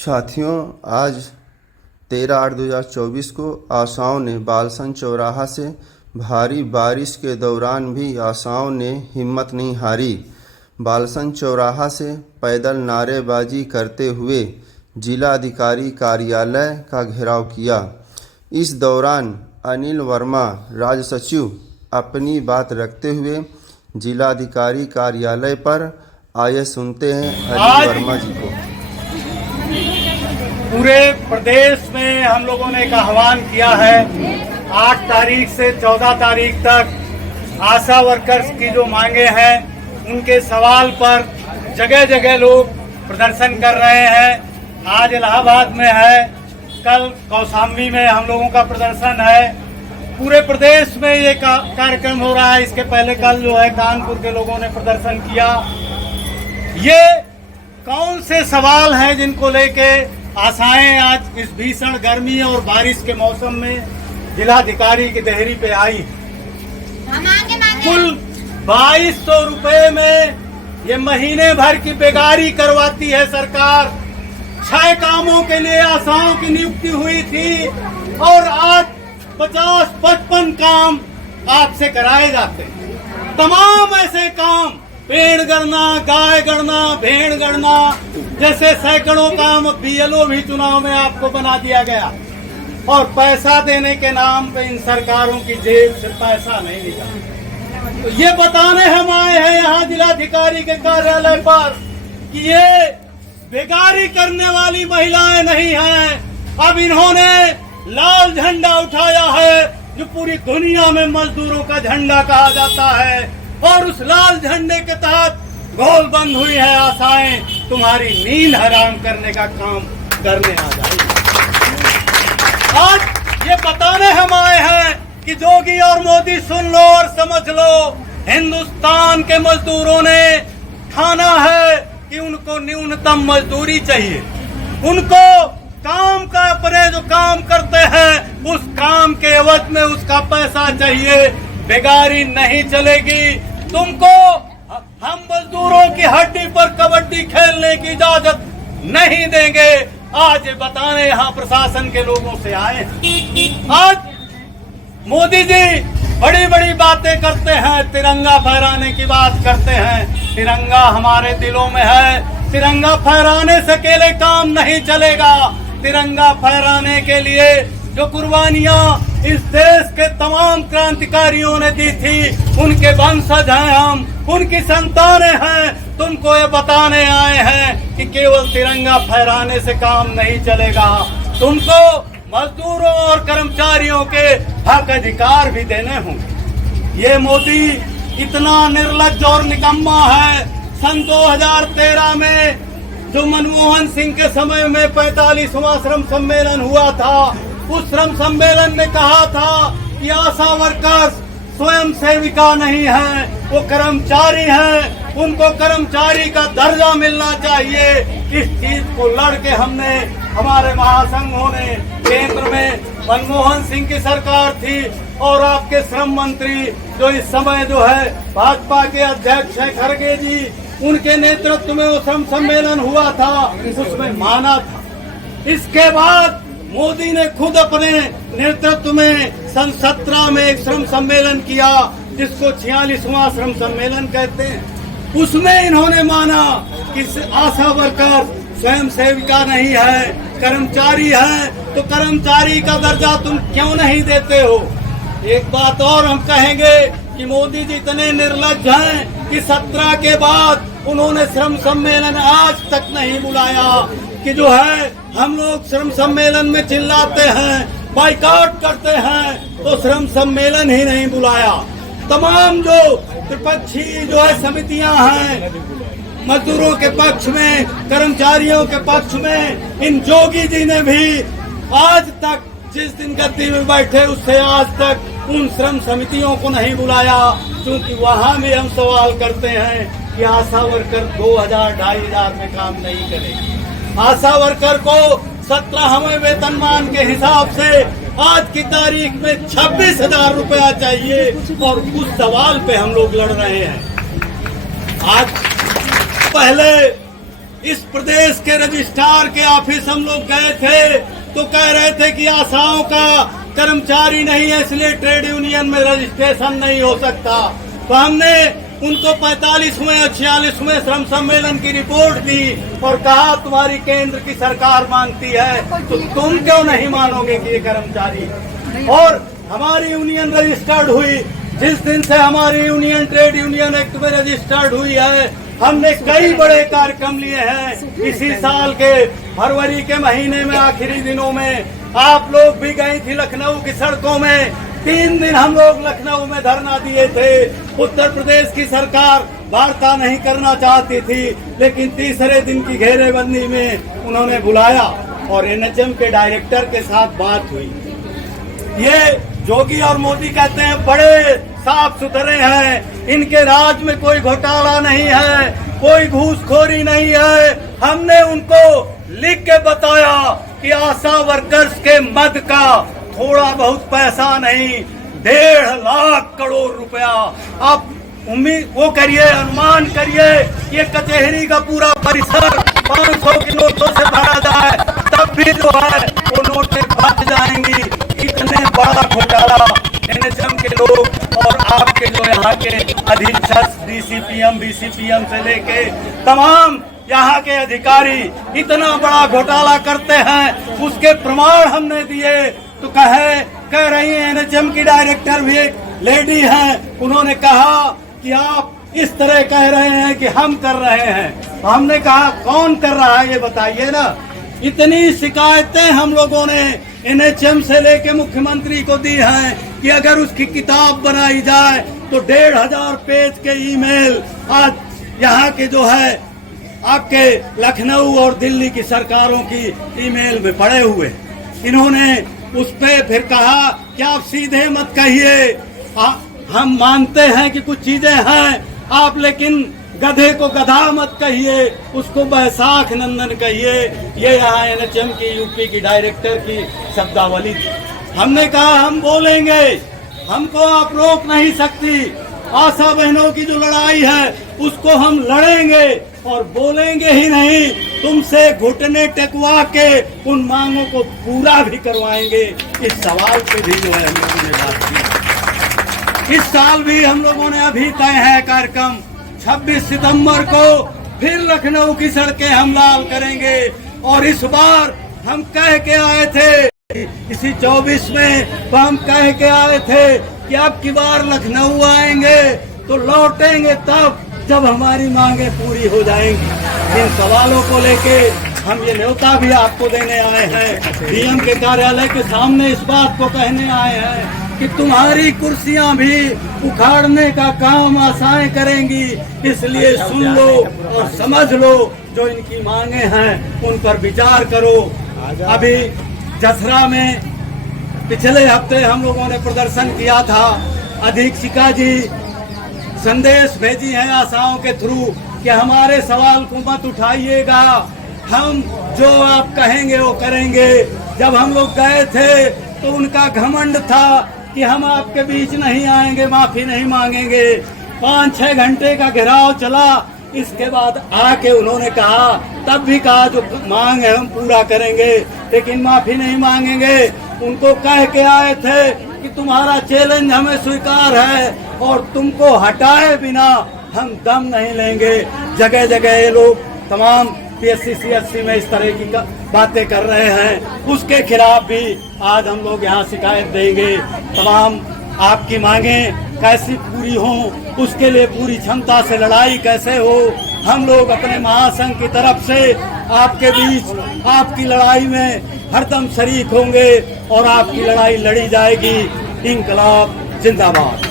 साथियों, आज 13/8/2024 को आशाओं ने बालसन चौराहा से भारी बारिश के दौरान भी आशाओं ने हिम्मत नहीं हारी। बालसन चौराहा से पैदल नारेबाजी करते हुए जिला अधिकारी कार्यालय का घेराव किया। इस दौरान अनिल वर्मा राज्य सचिव अपनी बात रखते हुए जिलाधिकारी कार्यालय पर आए। सुनते हैं अनिल वर्मा जी को। पूरे प्रदेश में हम लोगों ने एक आह्वान किया है। 8 तारीख से 14 तारीख तक आशा वर्कर्स की जो मांगे हैं उनके सवाल पर जगह जगह लोग प्रदर्शन कर रहे हैं। आज इलाहाबाद में है, कल कौशाम्बी में हम लोगों का प्रदर्शन है। पूरे प्रदेश में ये कार्यक्रम हो रहा है। इसके पहले कल जो है कानपुर के लोगों ने प्रदर्शन किया। ये कौन से सवाल हैं जिनको लेके आशाएं आज इस भीषण गर्मी और बारिश के मौसम में जिलाधिकारी की देहरी पे आई? कुल 2200 रुपए में ये महीने भर की बेगारी करवाती है सरकार। 6 कामों के लिए आशाओं की नियुक्ति हुई थी और आज 50-55 काम आपसे कराए जाते हैं। तमाम ऐसे काम, पेड़ गणना, गाय गणना, भेड़ गणना जैसे सैकड़ों काम बीएलओ भी चुनाव में आपको बना दिया गया और पैसा देने के नाम पे इन सरकारों की जेब से पैसा नहीं निकला। तो ये बताने हम आए हैं यहाँ जिलाधिकारी के कार्यालय पर कि ये बेगारी करने वाली महिलाएं नहीं हैं। अब इन्होंने लाल झंडा उठाया है जो पूरी दुनिया में मजदूरों का झंडा कहा जाता है और उस लाल झंडे के तहत गोल बंद हुई है आशाएं। तुम्हारी नींद हराम करने का काम करने आ जाएगी। आज ये बताने हम आए हैं कि जोगी और मोदी सुन लो और समझ लो, हिंदुस्तान के मजदूरों ने ठाना है कि उनको न्यूनतम मजदूरी चाहिए। उनको काम का अपने जो काम करते हैं उस काम के एवज में उसका पैसा चाहिए। बेगारी नहीं चलेगी। तुमको हम मजदूरों की हड्डी पर कबड्डी खेलने की इजाजत नहीं देंगे। आज ये बताने यहाँ प्रशासन के लोगों से आए। आज मोदी जी बड़ी बड़ी बातें करते हैं, तिरंगा फहराने की बात करते हैं। तिरंगा हमारे दिलों में है। तिरंगा फहराने से अकेले काम नहीं चलेगा। तिरंगा फहराने के लिए जो कुर्बानियां इस देश के तमाम क्रांतिकारियों ने दी थी, उनके वंशज हैं हम, उनकी संतानें हैं। तुमको ये बताने आए हैं कि केवल तिरंगा फहराने से काम नहीं चलेगा। तुमको मजदूरों और कर्मचारियों के हक अधिकार भी देने होंगे। ये मोदी इतना निर्लज्ज और निकम्मा है। सन 2013 में जो मनमोहन सिंह के समय में 45वां श्रम सम्मेलन हुआ था, उस श्रम सम्मेलन में कहा था कि आशा वर्कर्स स्वयं सेविका नहीं है, वो कर्मचारी हैं, उनको कर्मचारी का दर्जा मिलना चाहिए। इस चीज को लड़के हमने, हमारे महासंघों ने, केंद्र में मनमोहन सिंह की सरकार थी और आपके श्रम मंत्री जो इस समय जो है भाजपा के अध्यक्ष हैं खड़गे जी, उनके नेतृत्व में वो श्रम सम्मेलन हुआ था, उसमें माना था। इसके बाद मोदी ने खुद अपने नेतृत्व में सन 17 में एक श्रम सम्मेलन किया जिसको 46वां श्रम सम्मेलन कहते हैं। उसमें इन्होंने माना कि आशा वर्कर स्वयं सेविका नहीं है, कर्मचारी है, तो कर्मचारी का दर्जा तुम क्यों नहीं देते हो? एक बात और हम कहेंगे कि मोदी जी इतने निर्लज्ज हैं कि 17 के बाद उन्होंने श्रम सम्मेलन आज तक नहीं बुलाया। कि जो है हम लोग श्रम सम्मेलन में चिल्लाते हैं, बाइकआउट करते हैं, तो श्रम सम्मेलन ही नहीं बुलाया। तमाम जो त्रिपक्षी जो है समितियां हैं, मजदूरों के पक्ष में, कर्मचारियों के पक्ष में, इन जोगी जी ने भी आज तक जिस दिन गद्दी में बैठे उससे आज तक उन श्रम समितियों को नहीं बुलाया। क्योंकि वहां भी हम सवाल करते हैं कि आशा वर्कर 2000-2500 में काम नहीं करेगी। आशा वर्कर को 17वें वेतनमान के हिसाब से आज की तारीख में 26,000 रुपया चाहिए और उस सवाल पे हम लोग लड़ रहे हैं। आज पहले इस प्रदेश के रजिस्ट्रार के ऑफिस हम लोग गए थे तो कह रहे थे कि आशाओं का कर्मचारी नहीं है, इसलिए ट्रेड यूनियन में रजिस्ट्रेशन नहीं हो सकता। तो हमने उनको 45वें और 46वें श्रम सम्मेलन की रिपोर्ट दी और कहा तुम्हारी केंद्र की सरकार मांगती है तो तुम क्यों नहीं मानोगे कि ये कर्मचारी। और हमारी यूनियन रजिस्टर्ड हुई, जिस दिन से हमारी यूनियन ट्रेड यूनियन एक्ट में रजिस्टर्ड हुई है, हमने कई बड़े कार्यक्रम लिए हैं। इसी साल के फरवरी के महीने में आखिरी दिनों में आप लोग भी गई थी लखनऊ की सड़कों में। 3 दिन हम लोग लखनऊ में धरना दिए थे। उत्तर प्रदेश की सरकार वार्ता नहीं करना चाहती थी, लेकिन तीसरे दिन की घेरेबंदी में उन्होंने बुलाया और एनएचएम के डायरेक्टर के साथ बात हुई। ये जोगी और मोदी कहते हैं बड़े साफ सुथरे हैं, इनके राज में कोई घोटाला नहीं है, कोई घूसखोरी नहीं है। हमने उनको लिख के बताया कि आशा वर्कर्स के मद का थोड़ा बहुत पैसा नहीं, 1.5 लाख करोड़ रुपया। आप उम्मीद वो करिए, अनुमान करिए, ये कचहरी का पूरा परिसर 500 के नोटों से भरा जाए तब भी जो है वो नोटें बच जाएंगी। इतने बड़ा घोटाला एनएचएम के लोग और आपके जो यहाँ के अधीक्षक डीसीपीएम बीसीपीएम से लेके तमाम यहाँ के अधिकारी इतना बड़ा घोटाला करते हैं, उसके प्रमाण हमने दिए। तो कह रही है एनएचएम की डायरेक्टर भी एक लेडी हैं, उन्होंने कहा कि आप इस तरह कह रहे हैं कि हम कर रहे हैं। हमने कहा कौन कर रहा है ये बताइए ना। इतनी शिकायतें हम लोगों ने एनएचएम से लेके मुख्यमंत्री को दी हैं कि अगर उसकी किताब बनाई जाए तो 1,500 पेज के ईमेल आज यहाँ के जो है आपके लखनऊ और दिल्ली की सरकारों की ईमेल में पड़े हुए। इन्होंने उस पे फिर कहा कि आप सीधे मत कहिए, हम मानते हैं कि कुछ चीजें हैं आप, लेकिन गधे को गधा मत कहिए, उसको बैसाख नंदन कहिए। ये यहाँ एनएचएम की यूपी की डायरेक्टर की शब्दावली थी। हमने कहा हम बोलेंगे, हमको आप रोक नहीं सकती। आशा बहनों की जो लड़ाई है उसको हम लड़ेंगे और बोलेंगे ही नहीं, तुमसे घुटने टेकवा के उन मांगों को पूरा भी करवाएंगे। इस सवाल पे भी जो है हम लोगों ने बात की। इस साल भी हम लोगों ने अभी तय है कार्यक्रम, 26 सितंबर को फिर लखनऊ की सड़कें हम लाल करेंगे। और इस बार हम कह के आए थे, इसी 24 में हम कह के आए थे कि अब की बार लखनऊ आएंगे तो लौटेंगे तब जब हमारी मांगे पूरी हो जाएंगी। इन सवालों को लेके हम ये न्योता भी आपको देने आए हैं, डीएम के कार्यालय के सामने इस बात को कहने आए हैं कि तुम्हारी कुर्सियां भी उखाड़ने का काम आशाएं करेंगी, इसलिए सुन लो और समझ लो, जो इनकी मांगे हैं उन पर विचार करो। अभी जसरा में पिछले हफ्ते हम लोगों ने प्रदर्शन किया था, अधीक्षिका जी संदेश भेजी है आशाओं के थ्रू कि हमारे सवाल को मत उठाइएगा, हम जो आप कहेंगे वो करेंगे। जब हम लोग गए थे तो उनका घमंड था कि हम आपके बीच नहीं आएंगे, माफी नहीं मांगेंगे। 5-6 घंटे का घेराव चला, इसके बाद आके उन्होंने कहा, तब भी कहा जो मांग है हम पूरा करेंगे, लेकिन माफी नहीं मांगेंगे। उनको कह के आए थे कि तुम्हारा चैलेंज हमें स्वीकार है और तुमको हटाए बिना हम दम नहीं लेंगे। जगह जगह ये लोग तमाम पीएससी सीएससी में इस तरह की बातें कर रहे हैं, उसके खिलाफ भी आज हम लोग यहाँ शिकायत देंगे। तमाम आपकी मांगें कैसी पूरी हों, उसके लिए पूरी क्षमता से लड़ाई कैसे हो, हम लोग अपने महासंघ की तरफ से आपके बीच आपकी लड़ाई में हरदम शरीक होंगे और आपकी लड़ाई लड़ी जाएगी। इंकलाब जिंदाबाद।